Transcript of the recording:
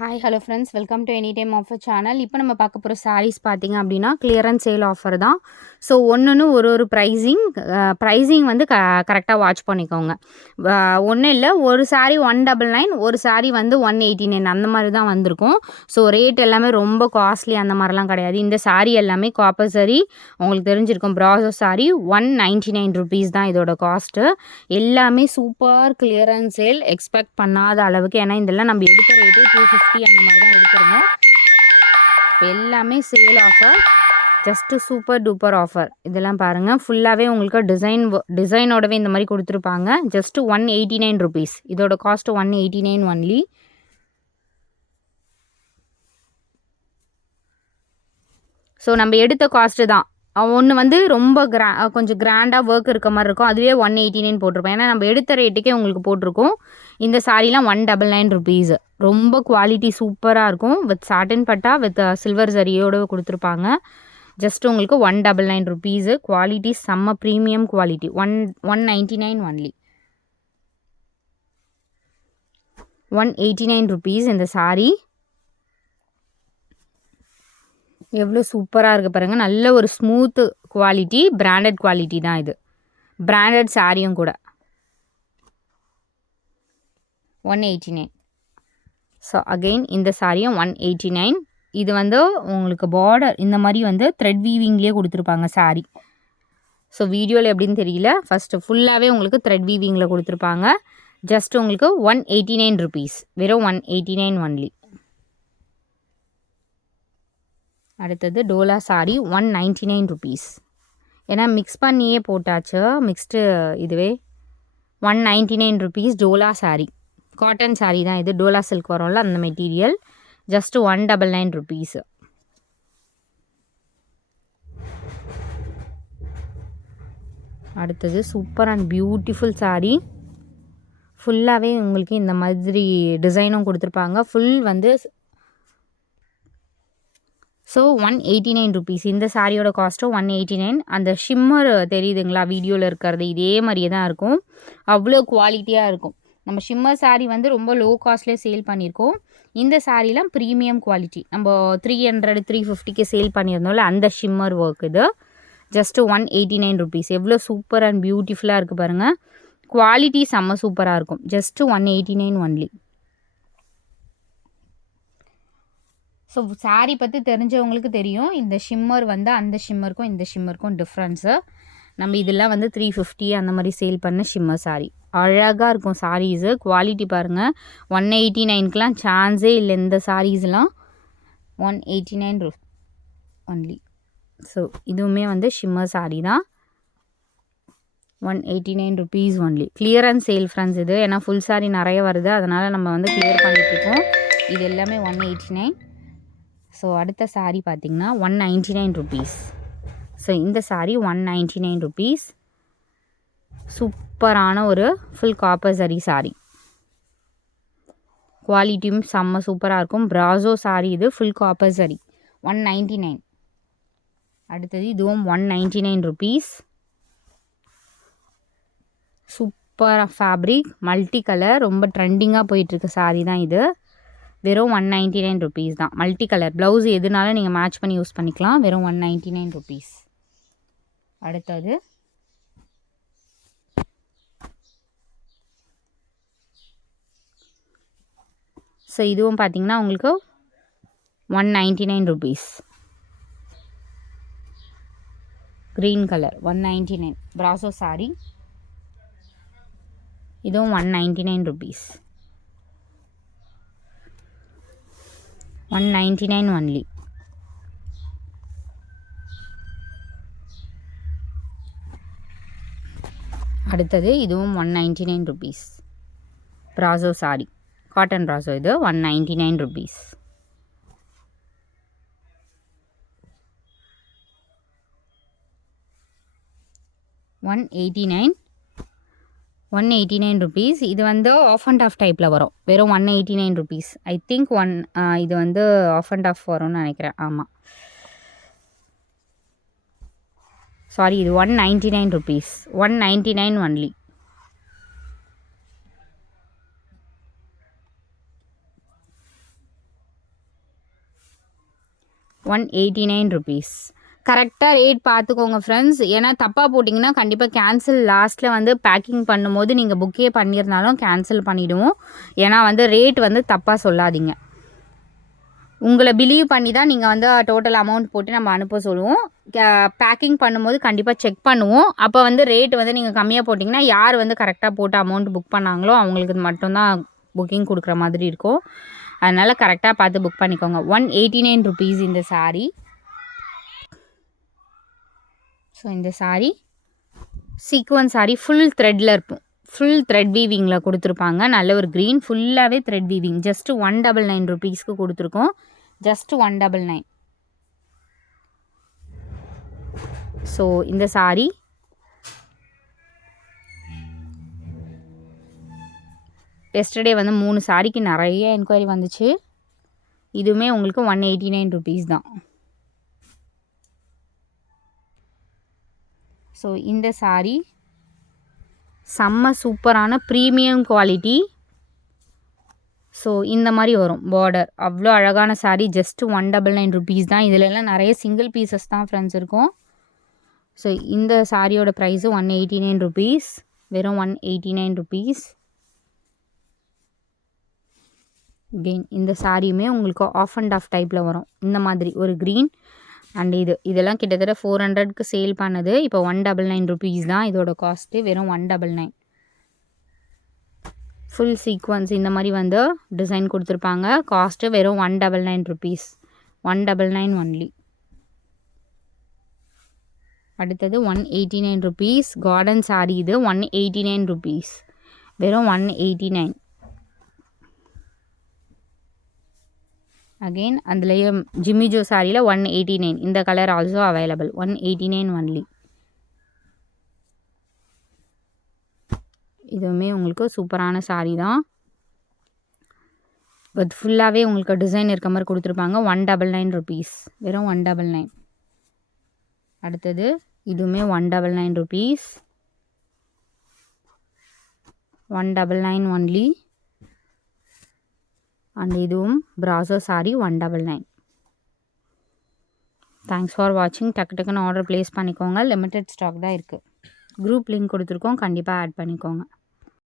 Hi hello friends, welcome to any time offer channel. இப்போ நம்ம பார்க்க போகிற சாரீஸ் பார்த்தீங்க அப்படின்னா கிளியரன்ஸ் சேல் ஆஃபர் தான். ஸோ ஒன்று ஒரு ப்ரைஸிங் வந்து கரெக்டாக வாட்ச் பண்ணிக்கோங்க. ஒன்றும் இல்லை, ஒரு சாரீ 199, ஒரு சாரீ வந்து 189 அந்த மாதிரி தான் வந்திருக்கும். ஸோ ரேட் எல்லாமே ரொம்ப காஸ்ட்லி அந்த மாதிரிலாம் கிடையாது. இந்த சாரீ எல்லாமே காப்பர் சாரீ, உங்களுக்கு தெரிஞ்சிருக்கும். ப்ராசோ சாரீ 199 ருபீஸ் தான் இதோட காஸ்ட்டு. எல்லாமே சூப்பர் கிளியரன்ஸ் சேல், எக்ஸ்பெக்ட் பண்ணாத அளவுக்கு. ஏன்னா இதெல்லாம் நம்ம எடுத்த ரேட்டு 250 அந்த மாதிரி தான் எடுத்துருந்தோம். எல்லாமே sale offer, just super duper offer. இதெல்லாம் பாருங்கள், ஃபுல்லாகவே உங்களுக்கு டிசைனோடவே இந்த மாதிரி கொடுத்துருப்பாங்க. Just 189 rupees. இதோட காஸ்ட் 189 ஒன்லி. ஸோ நம்ம எடுத்த காஸ்ட்டு தான். ஒன்று வந்து ரொம்ப கொஞ்சம் கிராண்டாக ஒர்க் இருக்க மாதிரி இருக்கும், அதுவே 189 போட்டிருப்போம். ஏன்னா நம்ம எடுத்த ரேட்டுக்கே உங்களுக்கு போட்டிருக்கோம். இந்த சாரீலாம் 199 ருபீஸ். ரொம்ப குவாலிட்டி சூப்பராக இருக்கும். வித் சாட்டின் பட்டா வித் சில்வர் சரியோடு கொடுத்துருப்பாங்க. ஜஸ்ட் உங்களுக்கு 199 ருபீஸு. குவாலிட்டி செம்ம ப்ரீமியம் குவாலிட்டி. 199 ஒன்லி. 189 ருபீஸ் இந்த சாரீ. எவ்வளோ சூப்பராக இருக்குது பாருங்கள். நல்ல ஒரு ஸ்மூத்து குவாலிட்டி, பிராண்டட் குவாலிட்டி தான் இது. பிராண்டட் சாரியும் கூட. 189. ஸோ அகெயின் இந்த சாரியும் 189. இது வந்து உங்களுக்கு பார்டர் இந்த மாதிரி வந்து த்ரெட் வீவிங்லேயே கொடுத்துருப்பாங்க சாரீ. ஸோ வீடியோவில் எப்படின்னு தெரியல, ஃபஸ்ட்டு ஃபுல்லாகவே உங்களுக்கு த்ரெட் வீவிங்கில் கொடுத்துருப்பாங்க. ஜஸ்ட் உங்களுக்கு 189 ருபீஸ். வெறும் 189 ஒன்லி. அடுத்தது டோலா சாரீ 199 ருபீஸ். ஏன்னா மிக்ஸ் பண்ணியே போட்டாச்சு, மிக்ஸ்டு. இதுவே 199 ருபீஸ் டோலா சாரீ. காட்டன் சாரீ தான் இது. டோலா சில்க் வரும்ல அந்த மெட்டீரியல். Just 199 rupees. அடுத்தது சூப்பர் அண்ட் பியூட்டிஃபுல் சாரீ. ஃபுல்லாகவே உங்களுக்கு இந்த மாதிரி டிசைனும் கொடுத்துருப்பாங்க. ஃபுல் வந்து ஸோ 189 ருபீஸ். இந்த சாரியோட காஸ்ட்டும் 189. அந்த ஷிம்மர் தெரியுதுங்களா வீடியோவில் இருக்கிறது, இதே மாதிரியே தான் இருக்கும். அவ்வளோ குவாலிட்டியாக இருக்கும். நம்ம ஷிம்மர் சாரீ வந்து ரொம்ப லோ காஸ்ட்லேயே சேல் பண்ணியிருக்கோம். இந்த சாரீலாம் ப்ரீமியம் குவாலிட்டி. நம்ம 300 350க்கு சேல் பண்ணியிருந்தோம்ல, அந்த ஷிம்மர் ஒர்க் இது. Just 189 rupees. எவ்வளோ சூப்பர் அண்ட் பியூட்டிஃபுல்லாக இருக்குது பாருங்கள். குவாலிட்டி செம்ம சூப்பராக இருக்கும். Just 189 only. ஸோ சாரீ பற்றி தெரிஞ்சவங்களுக்கு தெரியும், இந்த ஷிம்மர் வந்து அந்த ஷிம்மருக்கும் இந்த ஷிம்மருக்கும் டிஃப்ரென்ஸு. நம்ம இதெல்லாம் வந்து 350 அந்த மாதிரி சேல் பண்ண ஷிம்மர் சாரீ. அழகாக இருக்கும் சாரீஸு. குவாலிட்டி பாருங்கள். 189க்கெலாம் சான்ஸே இல்லை இந்த சாரீஸ்லாம். 189 ஒன்லி. ஸோ இதுவுமே வந்து ஷிம்மர் சாரீ தான். 189 rupees only. Clearance sale friends இது. ஏன்னா ஃபுல் சாரீ நிறைய வருது, அதனால் நம்ம வந்து கிளியர் பண்ணிட்டுருக்கோம். இது எல்லாமே 189. ஸோ அடுத்த சாரீ பார்த்திங்கன்னா 199 ருபீஸ். ஸோ இந்த சாரீ 199 ருபீஸ். சூப்பரான ஒரு ஃபுல் காப்பர் சரி சாரீ. குவாலிட்டியும் செம்ம சூப்பராக இருக்கும். ப்ராசோ சாரீ இது. ஃபுல் காப்பர் சரி 199. அடுத்தது இதுவும் 199 ருபீஸ். சூப்பராக ஃபேப்ரிக், மல்டி கலர், ரொம்ப ட்ரெண்டிங்காக போயிட்டுருக்கு சாரீ தான் இது. வெறும் 199 ருபீஸ் தான். மல்டி கலர் ப்ளவுஸ் எதுனாலும் நீங்கள் மேட்ச் பண்ணி யூஸ் பண்ணிக்கலாம். வெறும் 199 ருபீஸ். அடுத்தது ஸோ இதுவும் பார்த்தீங்கன்னா உங்களுக்கு 199 ருபீஸ். Green colour 199. ப்ராசோ சாரீ. இதுவும் 199 ருபீஸ். 199 ஒன்லி. அடுத்தது இதுவும் 199 ருபீஸ். ப்ராசோ சாரீ, காட்டன் ப்ராசோ இது. 199 ருபீஸ். $189 ருபீஸ். இது வந்து ஆஃப் அண்ட் ஆஃப் டைப்பில் வரும். வெறும் 189 ருபீஸ். ஐ திங்க் இது வந்து ஆஃப் அண்ட் ஆஃப் வரும்னு நினைக்கிறேன். ஆமாம், சாரி, இது 199 ருபீஸ். 199 ஒன்லி. 189 rupees. கரெக்டாக ரேட் பார்த்துக்கோங்க ஃப்ரெண்ட்ஸ். ஏன்னா தப்பாக போட்டிங்கன்னா கண்டிப்பாக கேன்சல். லாஸ்ட்டில் வந்து பேக்கிங் பண்ணும்போது நீங்கள் புக்கே பண்ணியிருந்தாலும் கேன்சல் பண்ணிவிடுவோம். ஏன்னா வந்து ரேட் வந்து தப்பாக சொல்லாதீங்க. உங்களை பிலீவ் பண்ணி தான் நீங்கள் வந்து டோட்டல் அமௌண்ட் போட்டு நம்ம அனுப்ப சொல்லுவோம். பேக்கிங் பண்ணும்போது கண்டிப்பாக செக் பண்ணுவோம். அப்போ வந்து ரேட் வந்து நீங்கள் கம்மியாக போட்டிங்கன்னா யார் வந்து கரெக்டாக போட்டு அமௌண்ட் புக் பண்ணாங்களோ அவங்களுக்கு மட்டும்தான் புக்கிங் கொடுக்குற மாதிரி இருக்கும். அதனால் கரெக்டாக பார்த்து புக் பண்ணிக்கோங்க. 189 rupees இந்த சாரீ. ஸோ இந்த சாரீ சீக்வன்ஸ் சாரீ ஃபுல் த்ரெட்டில் இருக்கும். ஃபுல் த்ரெட் வீவிங்கில் கொடுத்துருப்பாங்க. நல்ல ஒரு க்ரீன் ஃபுல்லாகவே த்ரெட் வீவிங். ஜஸ்ட்டு 199 rupeesக்கு கொடுத்துருக்கோம். ஜஸ்ட்டு 199. ஸோ இந்த சாரீ எஸ்டர்டே வந்து 3 சாரிக்கு நிறைய என்கொயரி வந்துச்சு. இதுவுமே உங்களுக்கு 189 rupees தான். ஸோ இந்த சாரீ செம்ம சூப்பரான ப்ரீமியம் குவாலிட்டி. ஸோ இந்த மாதிரி வரும் பார்டர். அவ்வளோ அழகான சாரீ. ஜஸ்ட்டு 199 rupees தான். இதிலெல்லாம் நிறைய சிங்கிள் பீசஸ் தான் ஃப்ரெண்ட்ஸ் இருக்கும். ஸோ இந்த சாரியோட ப்ரைஸு 189 rupees. வெறும் 189 rupees. கெயின் இந்த சாரியுமே உங்களுக்கு ஆஃப் அண்ட் ஆஃப் டைப்பில் வரும். இந்த மாதிரி ஒரு க்ரீன் அண்ட் இதெல்லாம் கிட்டத்தட்ட 400க்கு சேல் பண்ணது. இப்போ 199 rupees தான் இதோட காஸ்ட்டு. வெறும் 199. ஃபுல் சீக்வன்ஸ் இந்த மாதிரி வந்து டிசைன் கொடுத்துருப்பாங்க. காஸ்ட்டு வெறும் 199 rupees. 199 ஒன்லி. அடுத்தது 189 rupees. கார்டன் சாரீ இது 189 rupees. வெறும் 189. அகெயின் அதுலேயே ஜிமிஜோ சாரியில் 189. இந்த கலர் ஆல்சோ அவைலபிள். 189 ஒன்லி. இதுவுமே உங்களுக்கு சூப்பரான சாரீ தான். பட் ஃபுல்லாகவே உங்களுக்கு டிசைன் இருக்க மாதிரி கொடுத்துருப்பாங்க. 199 rupees. வெறும் 199. அடுத்தது இதுவுமே 199 rupees. 199 ஒன்லி. அண்ட் இதுவும் பிராசோ சாரீ 199. தேங்க்ஸ் ஃபார் வாட்சிங். டக்குன்னு ஆர்டர் ப்ளேஸ் பண்ணிக்கோங்க. லிமிட்டட் ஸ்டாக் தான் இருக்குது. குரூப் லிங்க் கொடுத்துருக்கோம். கண்டிப்பாக ஆட் பண்ணிக்கோங்க.